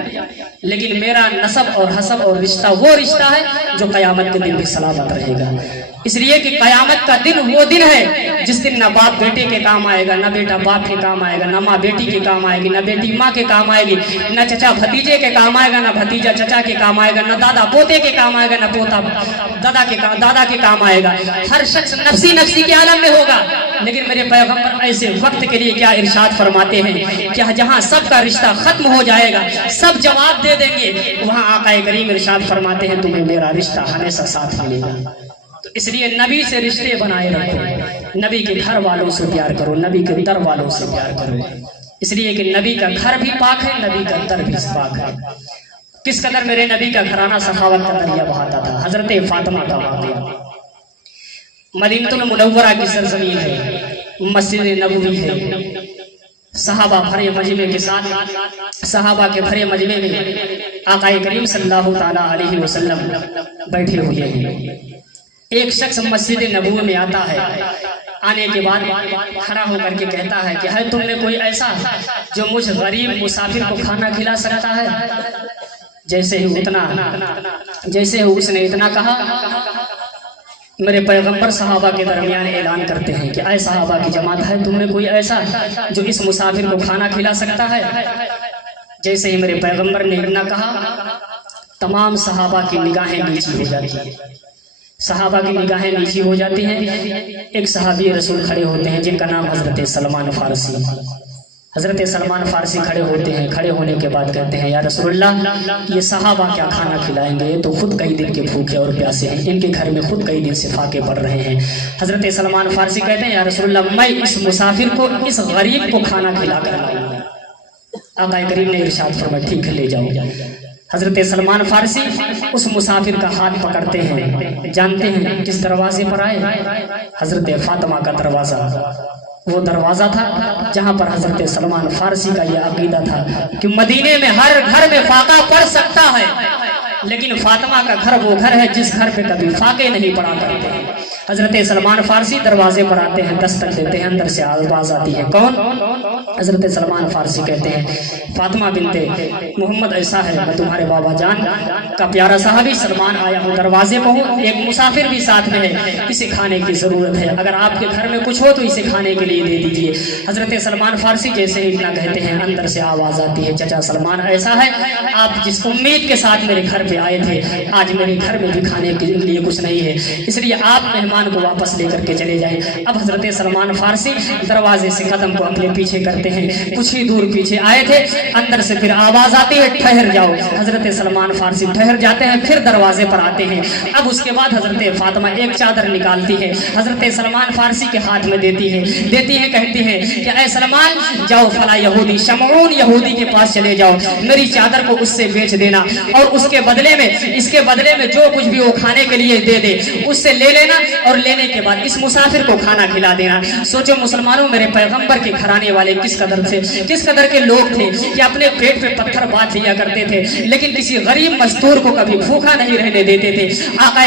لیکن میرا نسب اور حسب اور رشتہ وہ رشتہ ہے جو قیامت کے دن بھی سلامت رہے گا۔ اس لیے کہ قیامت کا دن وہ دن ہے جس دن نہ باپ بیٹے کے کام آئے گا، نہ بیٹا باپ کے کام آئے گا، نہ ماں بیٹی کے کام آئے گی، نہ بیٹی ماں کے کام آئے گی، نہ چچا بھتیجے کے کام آئے گا، نہ بھتیجا چچا کے کام آئے گا، نہ دادا پوتے کے کام آئے گا، نہ پوتا دادا کے کام آئے گا۔ ہر شخص نفسی نفسی کے عالم میں ہوگا، لیکن میرے پیغمبر ایسے وقت کے لیے کیا ارشاد فرماتے ہیں کہ جہاں سب کا رشتہ ختم ہو جائے گا، سب جواب دے دیں گے، وہاں آقا کریم ارشاد فرماتے ہیں تمہیں میرا رشتہ ہمیشہ ساتھ ملے گا۔ تو اس لیے نبی سے رشتے بنائے رکھو، نبی کے گھر والوں سے پیار کرو، نبی کے در والوں سے پیار کرو، اس لیے کہ نبی کا گھر بھی پاک ہے، نبی کا در بھی پاک ہے۔ کس قدر میرے نبی کا گھرانہ سخاوت کا دریا بہاتا تھا۔ حضرت فاطمہ کا واقعہ، مدینہ المنورہ کی سرزمین ہے، مسجد نبوی ہے، صحابہ بھرے مجمع کے ساتھ، صحابہ کے بھرے مجمع میں آقا کریم صلی اللہ تعالیٰ علیہ وسلم بیٹھے ہوئے ہیں۔ ایک شخص مسجد نبوی میں آتا ہے، آنے کے بعد کھڑا ہو کر کے کہتا ہے کہ ہے تم نے کوئی ایسا جو مجھ غریب مسافر کو کھانا کھلا سکتا ہے؟ جیسے ہی اس نے اتنا کہا، میرے پیغمبر صحابہ کے درمیان اعلان کرتے ہیں کہ اے صحابہ کی جماعت، ہے تم نے کوئی ایسا جو اس مسافر کو کھانا کھلا سکتا ہے؟ جیسے ہی میرے پیغمبر نے اتنا کہا، تمام صحابہ کی نگاہیں نیچی ہو جاتی ہیں، صحابہ کی نگاہیں نیچی ہو جاتی ہیں۔ ایک صحابی رسول کھڑے ہوتے ہیں جن کا نام حضرت سلمان فارسی۔ حضرت سلمان فارسی کھڑے ہوتے ہیں، کھڑے ہونے کے بعد کہتے ہیں یا رسول اللہ یہ صحابہ کیا کھانا کھلائیں گے، یہ تو خود کئی دن کے بھوکے اور پیاسے ہیں، ان کے گھر میں خود کئی دن سے فاقے پڑ رہے ہیں۔ حضرت سلمان فارسی کہتے ہیں یا رسول اللہ میں اس مسافر کو، اس غریب کو کھانا کھلا کر لاؤں گا۔ آقا کریم نے ارشاد فرمایا ٹھیک ہے لے جاؤ۔ حضرت سلمان فارسی اس مسافر کا ہاتھ پکڑتے ہیں، جانتے ہیں کس دروازے پر آئے؟ حضرت فاطمہ کا دروازہ۔ وہ دروازہ تھا جہاں پر حضرت سلمان فارسی کا یہ عقیدہ تھا کہ مدینے میں ہر گھر میں فاقہ پڑ سکتا ہے، لیکن فاطمہ کا گھر وہ گھر ہے جس گھر پہ کبھی فاقے نہیں پڑا کرتے ہیں۔ حضرت سلمان فارسی دروازے پر آتے ہیں، دستک دیتے ہیں، اندر سے آواز آتی ہے کون؟ حضرت سلمان فارسی کہتے ہیں فاطمہ بنت محمد ایسا ہے میں تمہارے بابا جان کا پیارا صحابی سلمان آیا ہوں، دروازے پہ ہوں، ایک مسافر بھی ساتھ میں ہے، اسے کھانے کی ضرورت ہے، اگر آپ کے گھر میں کچھ ہو تو اسے کھانے کے لیے دے دیجئے۔ حضرت سلمان فارسی جیسے ہی اتنا کہتے ہیں اندر سے آواز آتی ہے چچا سلمان ایسا ہے آپ جس امید کے ساتھ میرے گھر پہ آئے تھے آج میرے گھر میں بھی کھانے کے لیے کچھ نہیں ہے، اس لیے آپ مہمان کو واپس لے کر کے چلے جائیں۔ اب حضرت سلمان فارسی دروازے سے قدم کو اپنے پیچھے کرتے ہیں، کچھ ہی دور پیچھے آئے تھے، اندر سے پھر آواز آتی ہے ٹھہر جاؤ۔ حضرت سلمان فارسی ٹھہر جاتے ہیں، پھر دروازے پر آتے ہیں۔ اب اس کے بعد حضرت فاطمہ ایک چادر نکالتی ہے، حضرت سلمان فارسی کے ہاتھ میں دیتی ہے، کہتی ہے کہ اے سلمان جاؤ فلاں یہودی شمعون یہودی کے پاس چلے جاؤ، میری چادر کو اس سے بیچ دینا اور اس کے بدلے میں جو کچھ بھی وہ کھانے کے لیے دے دے اس سے لے لینا، اور لینے کے بعد اس مسافر کو کھانا کھلا دینا۔ سوچو مسلمانوں میرے پیغمبر کے گھرانے والے کس قدر کے لوگ تھے کہ اپنے پیٹ پہ پتھر باندھ لیا کرتے تھے، لیکن کسی غریب مزدور کو کبھی بھوکا نہیں رہنے دیتے تھے۔ آقا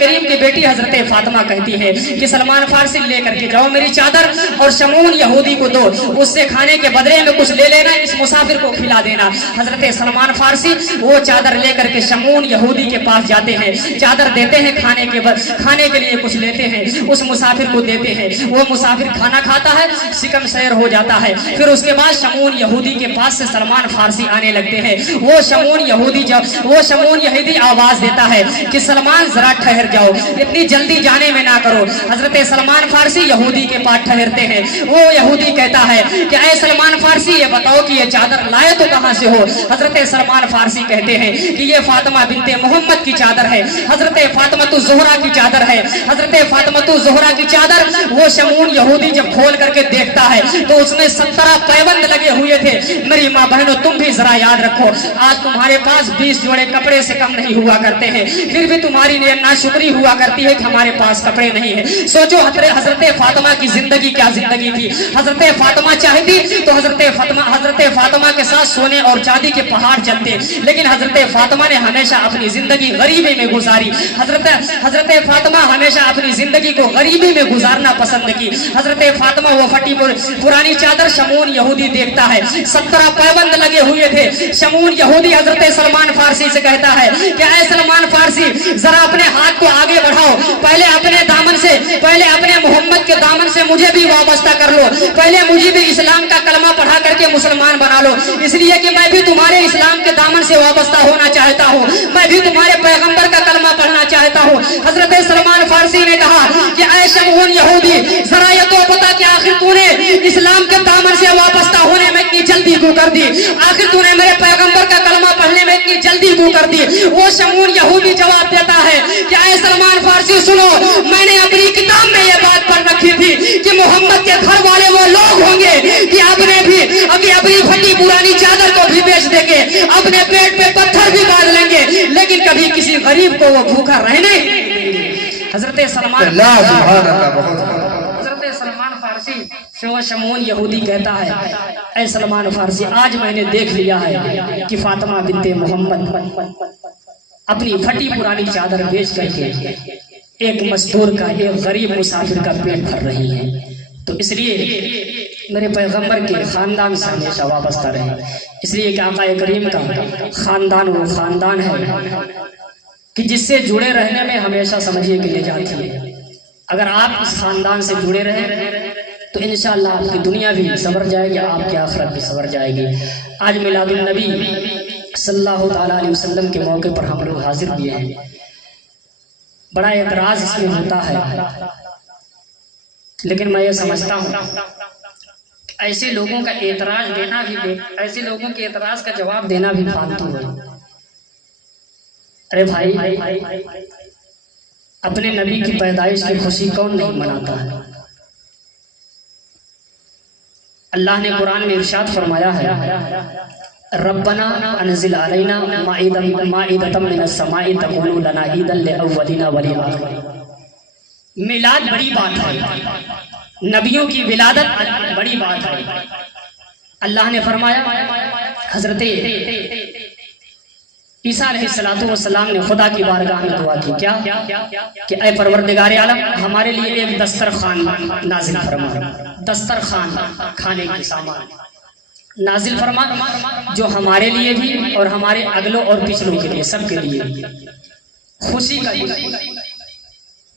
کریم کی بیٹی حضرت فاطمہ کہتی ہے کہ سلمان فارسی لے کر کے جاؤ میری چادر اور شمعون یہودی کو دو، اس سے کھانے کے بدلے میں کچھ لے لینا، اس مسافر کو کھلا دینا۔ حضرت سلمان فارسی وہ چادر لے کر کے شمعون یہودی کے پاس جاتے ہیں، چادر دیتے ہیں، کھانے کے لیے کچھ لیتے ہیں، اس مسافر کو دیتے ہیں، وہ مسافر کھانا کھاتا ہے، شکم سیر ہو جاتا ہے۔ پھر اس کے بعد شمعون یہودی کے پاس سے سلمان فارسی آنے لگتے ہیں، وہ شمعون یہودی آواز دیتا ہے کہ سلمان ذرا ٹھہر جاؤ، اتنی جلدی جانے میں نہ کرو۔ حضرت سلمان فارسی یہودی کے پاس ٹھہرتے ہیں، وہ یہودی کہتا ہے کہ اے سلمان فارسی یہ بتاؤ کہ یہ چادر لائے تو کہاں سے ہو؟ حضرت سلمان فارسی کہتے ہیں کہ یہ فاطمہ بنت محمد کی چادر ہے، حضرت فاطمہ زہرا کی چادر ہے، حضرت فاطمہ زہرا کی چادر۔ وہ شمعون یہودی جب کھول کر کے دیکھتا ہے تو اس میں 17 پیبند لگے ہوئے تھے۔ میری ماں بہنوں تم بھی ذرا یاد رکھو، آج تمہارے پاس 20 جوڑے کپڑے سے کم نہیں ہوا کرتے ہیں، پھر بھی تمہاری ناشکری ہوا کرتی ہے کہ ہمارے پاس کپڑے نہیں ہیں۔ سوچو حضرت فاطمہ کی زندگی کیا زندگی تھی۔ حضرت فاطمہ چاہتی تو حضرت فاطمہ کے ساتھ سونے اور چاندی کے پہاڑ چلتے، لیکن حضرت فاطمہ نے ہمیشہ اپنی زندگی غریبی میں گزاری۔ حضرت فاطمہ ہمیشہ اپنی زندگی کو غریبی میں گزارنا پسند کی۔ حضرت فاطمہ وہ پھٹی پرانی چادر شمعون یہودی دیکھتا ہے، 17 پیبند لگے ہوئے تھے۔ شمعون یہودی حضرت سلمان فارسی سے کہتا ہے کہ اے سلمان فارسی ذرا اپنے ہاتھ کو آگے بڑھاؤ، پہلے اپنے محمد کے دامن سے مجھے بھی وابستہ کر لو، پہلے مجھے بھی اسلام کا کلمہ پڑھا کر کے مسلمان بنا لو، اس لیے کہ میں بھی تمہارے اسلام کے دامن سے وابستہ ہونا چاہتا ہوں، میں بھی تمہارے پیغمبر کا کلمہ پڑھنا چاہتا ہوں۔ حضرت سلمان فارسی نے کہا کہ اے شمعون یہودی ذرا یہ تو بتا کہ آخر تو نے اسلام کے دامن سے وابستہ ہونے میں اتنی جلدی کیوں کر دی، آخر تو نے میرے پیغمبر کا کلمہ پڑھنے میں اتنی جلدی کیوں کر دی؟ وہ شمعون یہودی جواب دیتا ہے کہ اے سلمان فارسی سنو، میں نے اپنی کتاب میں یہ بات پڑھ رکھی تھی کہ محمد کے گھر والے وہ لوگ ہوں گے کہ اپنی پھٹی پرانی چادر کو بھی بیچ دیں گے، اپنے پیٹ پہ پتھر بھی باندھ لیں گے، لیکن کبھی کسی غریب کو وہ بھوکا رہنے نہیں دیں گے۔ حضرت سلمان فارسی سے وہ شمعون یہودی کہتا ہے اے سلمان فارسی آج میں نے دیکھ لیا ہے کہ فاطمہ بنت محمد اپنی پھٹی پرانی چادر بیچ کر کے ایک مزدور کا، ایک غریب مسافر کا پیٹ بھر رہی ہیں، تو اس لیے میرے پیغمبر کے خاندان سے ہمیشہ وابستہ رہے، اس لیے کہ آقا کریم کا خاندان وہ خاندان ہے کہ جس سے جڑے رہنے میں ہمیشہ سمجھیے کہ نجات ہے۔ اگر آپ اس خاندان سے جڑے رہیں تو انشاءاللہ آپ کی دنیا بھی سنور جائے گی، آپ کی آخرت بھی سنور جائے گی۔ آج میلاد النبی صلی اللہ تعالیٰ علیہ وسلم کے موقع پر ہم لوگ حاضر ہوئے ہیں، بڑا اعتراض اس میں ہوتا ہے، لیکن میں یہ سمجھتا ہوں ایسے لوگوں کا اعتراض دینا بھی ایسے لوگوں کے اعتراض کا جواب دینا بھی فالتو ہے۔ ارے بھائی، اپنے نبی کی پیدائش کی خوشی کون نہیں مناتا ہے؟ اللہ نے قرآن میں ارشاد فرمایا ہے، ربنا انزل علینا مائدۃ من السماء تکون لنا عیدا لأولنا ولآخرین۔ میلاد بڑی بات ہے، نبیوں کی ولادت بڑی بات ہے۔ اللہ نے فرمایا، حضرت عیسیٰ علیہ السلام نے خدا کی بارگاہ میں دعا کی، کیا کہ اے پروردگار عالم، ہمارے لیے ایک دسترخوان نازل فرما، دسترخوان کھانے کے سامان نازل فرما، جو ہمارے لیے بھی اور ہمارے اگلوں اور پچھلوں کے لیے، سب کے لیے خوشی کا دن۔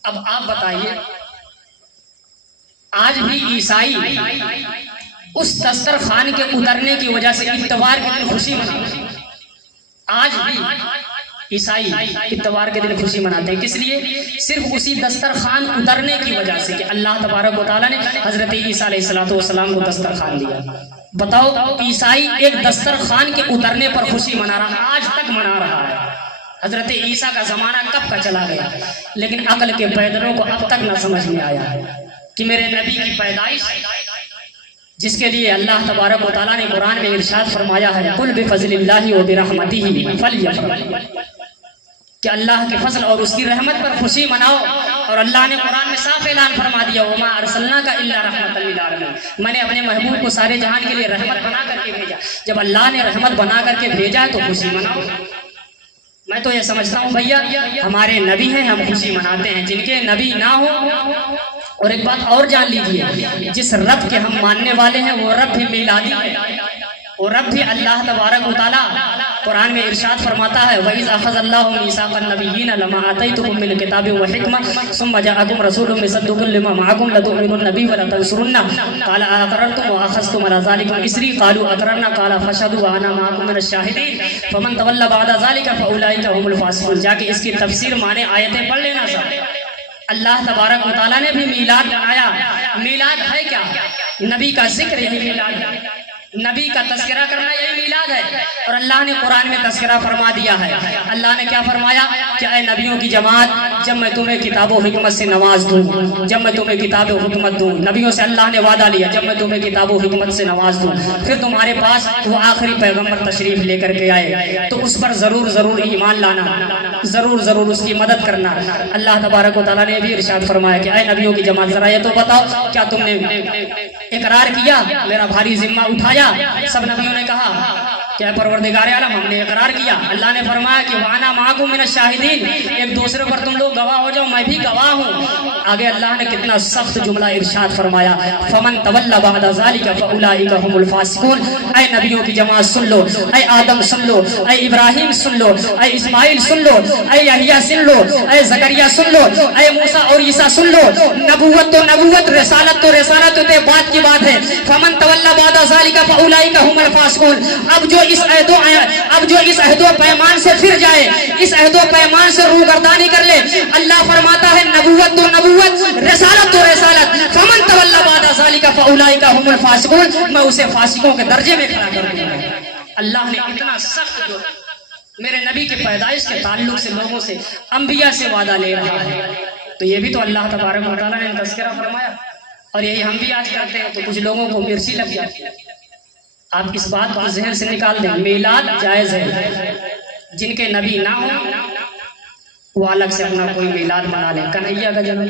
اب آپ بتائیے، آج بھی عیسائی اس دسترخوان کے اترنے کی وجہ سے اتوار کے دن خوشی مناتے ہیں۔ آج بھی عیسائی اتوار کے دن خوشی مناتے ہیں، کس لیے؟ صرف اسی دسترخوان اترنے کی وجہ سے کہ اللہ تبارک و تعالیٰ نے حضرت عیسیٰ علیہ السلام کو دسترخوان دیا۔ بتاؤ، عیسائی ایک دسترخوان کے اترنے پر خوشی منا رہا ہے، آج تک منا رہا ہے۔ حضرت عیسیٰ کا زمانہ کب کا چلا گیا، لیکن عقل کے پیدلوں کو اب تک نہ سمجھ میں آیا کہ میرے نبی کی پیدائش، جس کے لیے اللہ تبارک و تعالیٰ نے قرآن میں ارشاد فرمایا ہے، قل بفضل اللہ وبرحمتہ فلیفرحوا، کہ اللہ کے فضل اور اس کی رحمت پر خوشی مناؤ۔ اور اللہ نے قرآن میں صاف اعلان فرما دیا، وما ارسلناک الا رحمۃ للعالمین، میں نے اپنے محبوب کو سارے جہان کے لیے رحمت بنا کر کے بھیجا۔ جب اللہ نے رحمت بنا کر کے بھیجا تو خوشی مناؤ۔ میں تو یہ سمجھتا ہوں بھیا، ہمارے نبی ہیں، ہم خوشی مناتے ہیں، جن کے نبی نہ ہو۔ اور ایک بات اور جان لیجئے، جس رب کے ہم ماننے والے ہیں وہ رب بھی میلادی ہے، وہ رب بھی اللہ تبارک و تعالیٰ قرآن میں ارشاد فرماتا ہے، وَإِذْ أَخَذَ اللَّهُ مِيثَاقَ النَّبِيِّينَ لَمَا آتَيْتُكُم مِّنَ الْكِتَابِ وَالْحِكْمَةِ ثُمَّ جَاءَكُمْ رَسُولٌ مُصَدِّقٌ لِّمَا مَعَكُمْ لَتُؤْمِنُنَّ بِهِ وَلَتَنصُرُنَّهُ قَالَ أَأَقْرَرْتُمْ وَأَخَذْتُمْ عَلَىٰ ذَٰلِكُمْ إِصْرِي قَالُوا أَقْرَرْنَا قَالَ فَاشْهَدُوا وَأَنَا مَعَكُم مِّنَ الشَّاهِدِينَ فَمَن تَوَلَّىٰ بَعْدَ ذَٰلِكَ فَأُولَٰئِكَ هُمُ الْفَاسِقُونَ۔ جا کے اس کی تفسیر معنی آیتیں پڑھ لینا سب۔ اللہ تبارک و تعالیٰ نے بھی میلاد بنایا۔ میلاد ہے کیا؟ نبی کا ذکر، یہی میلاد ہے، نبی کا تذکرہ کرنا یہی میلاد ہے۔ اور اللہ نے قرآن میں تذکرہ فرما دیا ہے۔ اللہ نے کیا فرمایا کہ اے نبیوں کی جماعت، جب میں تمہیں کتاب و حکمت سے نواز دوں، جب میں تمہیں کتاب و حکمت دوں، نبیوں سے اللہ نے وعدہ لیا، جب میں تمہیں کتاب و حکمت سے نواز دوں، پھر تمہارے پاس وہ آخری پیغمبر تشریف لے کر کے آئے تو اس پر ضرور ایمان لانا، ضرور اس کی مدد کرنا۔ اللہ تبارک و تعالیٰ نے بھی ارشاد فرمایا کہ اے نبیوں کی جماعت، ذرا یہ تو بتاؤ، کیا تم نے اقرار کیا، میرا بھاری ذمہ اٹھایا؟ سب نبیوں نے کہا کہ اے پروردگار عالم، ہم نے اقرار کیا۔ اللہ نے فرمایا کہ وَأَنَا مَعَكُم مِّنَ الشَّاهِدِينَ، ایک دوسرے پر تم لوگ گواہ ہو جاؤ، میں بھی گواہ ہوں۔ آگے اللہ نے کتنا سخت جملہ ارشاد فرمایا، فَمَن تَوَلَّىٰ بَعْدَ ذَٰلِكَ فَأُولَٰئِكَ هُمُ الْفَاسِقُونَ۔ اے نبیوں کی جماعت سن لو، اے آدم سن لو، اے ابراہیم سن لو، اے اسماعیل سن لو، اے یحییٰ سن لو، اے زکریا سن لو، اے موسیٰ اور عیسیٰ سن لو۔ نبوت تو نبوت، رسالت تو رسالت، تو بات کی بات ہے۔ فَمَن تَوَلَّىٰ بَعْدَ ذَٰلِكَ فَأُولَٰئِكَ هُمُ الْفَاسِقُونَ۔ اب جو اس عہد و پیمان سے پھر جائے، اس عہد و پیمان سے روگردانی کر لے، اللہ فرماتا ہے نبوت تو نبوت، رسالت تو رسالت، فمن تولی بعد ذلک فاولئک هم الفاسقون، میں اسے فاسقوں کے درجے میں کھڑا کر دوں گا۔ اللہ نے اتنا سخت جو میرے نبی کے پیدائش کے تعلق سے لوگوں سے، انبیاء سے وعدہ لے رہا ہے، تو یہ بھی تو اللہ تبارک و تعالیٰ نے تذکرہ فرمایا، اور یہی ہم بھی آج کرتے ہیں، تو کچھ لوگوں کو مرچی لگ جاتی ہے۔ آپ اس بات کو ذہن سے نکال دیں، میلاد جائز ہے، جن کے نبی نہ ہوں وہ الگ سے اپنا کوئی میلاد منا لیں۔ کنہیا کا جنم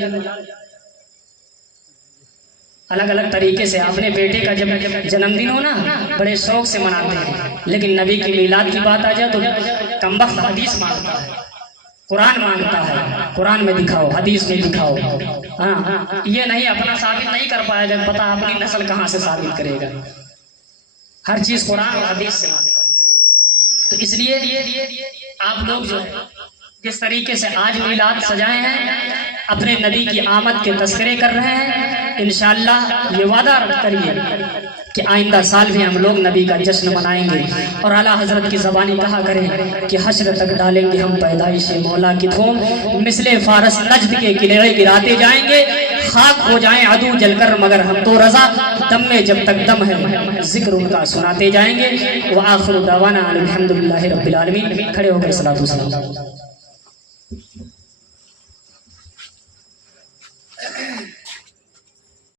الگ الگ طریقے سے، اپنے بیٹے کا جب جنم دن ہو نا بڑے شوق سے مناتے ہیں، لیکن نبی کی میلاد کی بات آ جائے تو کمبخت حدیث مانگتا ہے، قرآن مانگتا ہے، قرآن میں دکھاؤ، حدیث میں دکھاؤ۔ ہاں یہ نہیں، اپنا ثابت نہیں کر پائے گا، پتا اپنی نسل کہاں سے ثابت کرے گا، ہر چیز قرآن اور حدیث سے مانتا ہے۔ تو اس لیے آپ لوگ جو جس طریقے سے آج میلاد سجائے ہیں، اپنے نبی کی آمد کے تذکرے کر رہے ہیں، انشاءاللہ یہ وعدہ کریے کہ آئندہ سال بھی ہم لوگ نبی کا جشن منائیں گے، اور اعلیٰ حضرت کی زبانی کہا کریں کہ حشر تک ڈالیں گے ہم پیدائش مولا کی دھوم، مثل فارس نجد کے قلعے گراتے جائیں گے، خاک ہو جائیں عدو جل کر مگر ہم تو رضا، دم میں جب تک دم ہے ذکر ان کا سناتے جائیں گے. وآخر دعوانا الحمدللہ رب العالمین. کھڑے ہو کر صلاۃ و سلام.